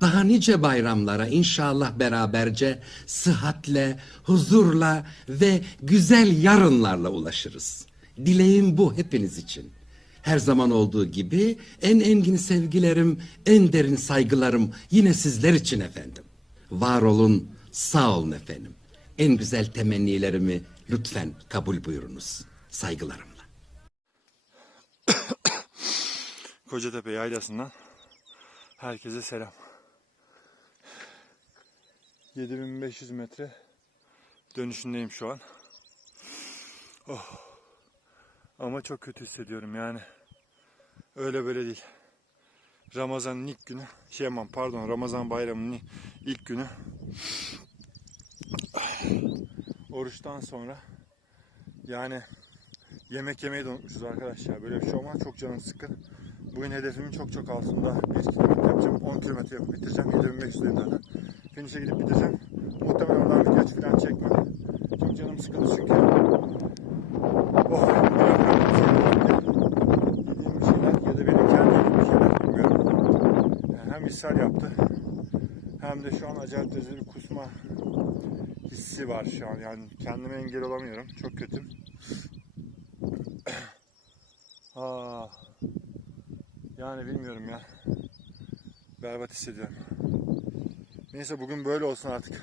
Daha nice bayramlara inşallah beraberce sıhhatle, huzurla ve güzel yarınlarla ulaşırız. Dileğim bu hepiniz için. Her zaman olduğu gibi en engin sevgilerim, en derin saygılarım yine sizler için efendim. Var olun, sağ olun efendim. En güzel temennilerimi lütfen kabul buyurunuz. Saygılarımla. Kocatepe yaylasından herkese selam. 7500 metre dönüşündeyim şu an. Oh. Ama çok kötü hissediyorum yani. Öyle böyle değil. Ramazan'ın ilk günü, şey aman pardon Ramazan bayramının ilk günü. Oruçtan sonra yani yemek yemeyi de unutmuşuz arkadaşlar. Böyle bir şey olmaz. Çok canım sıkkın. Bugün hedefimin çok çok altında. 1 kilometre yapacağım. 10 kilometre yapıp bitireceğim. 7500'deyim zaten. Finish'e gidip bitireceğim. Muhtemelen oradan video aç falan çekmem. Çok canım sıkıldı çünkü. Oh, yediğim bir şeyler ya da benim kendi bir şeyler bilmiyorum. Yani hem ishal yaptı hem de şu an acayip derecede bir kusma hissi var şu an. Yani kendime engel olamıyorum. Çok kötü. Aa, yani bilmiyorum ya. Berbat hissediyorum. Neyse bugün böyle olsun artık.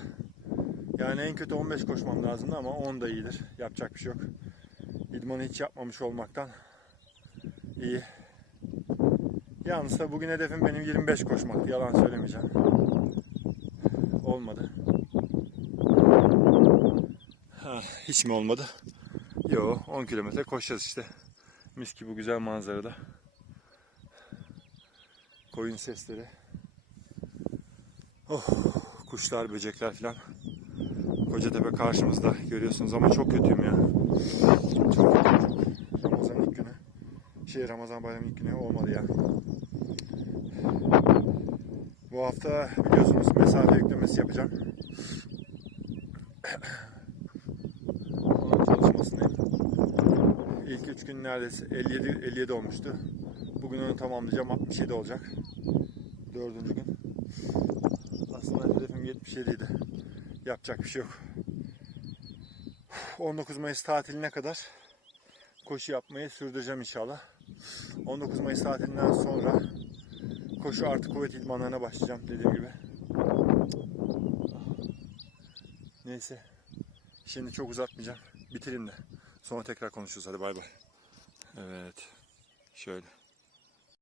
Yani en kötü 15 koşmam lazımdı ama 10 da iyidir. Yapacak bir şey yok. İdmanı hiç yapmamış olmaktan iyi. Yalnız da bugün hedefim benim 25 koşmaktı. Yalan söylemeyeceğim. Olmadı. Ha, hiç mi olmadı? Yo 10 kilometre koşacağız işte. Mis gibi bu güzel manzarada. Koyun sesleri. Oh, kuşlar, böcekler falan. Kocatepe karşımızda görüyorsunuz ama çok kötüyüm ya. Çok kötüyüm. Ramazan ilk günü. Şey Ramazan bayramı ilk günü olmadı ya. Bu hafta biliyorsunuz mesafe yüklemesi yapacağım. Onun çalışmasındayım. İlk 3 gün neredeyse 57 57 olmuştu. Bugün onu tamamlayacağım 67 olacak. Dördüncü gün. Aslında hedefim 77 idi. Yapacak bir şey yok. 19 Mayıs tatiline kadar koşu yapmayı sürdüreceğim inşallah. 19 Mayıs tatilinden sonra koşu artı kuvvet idmanlarına başlayacağım dediğim gibi. Neyse. Şimdi çok uzatmayacağım. Bitireyim de. Sonra tekrar konuşuruz. Hadi bay bay. Evet. Şöyle.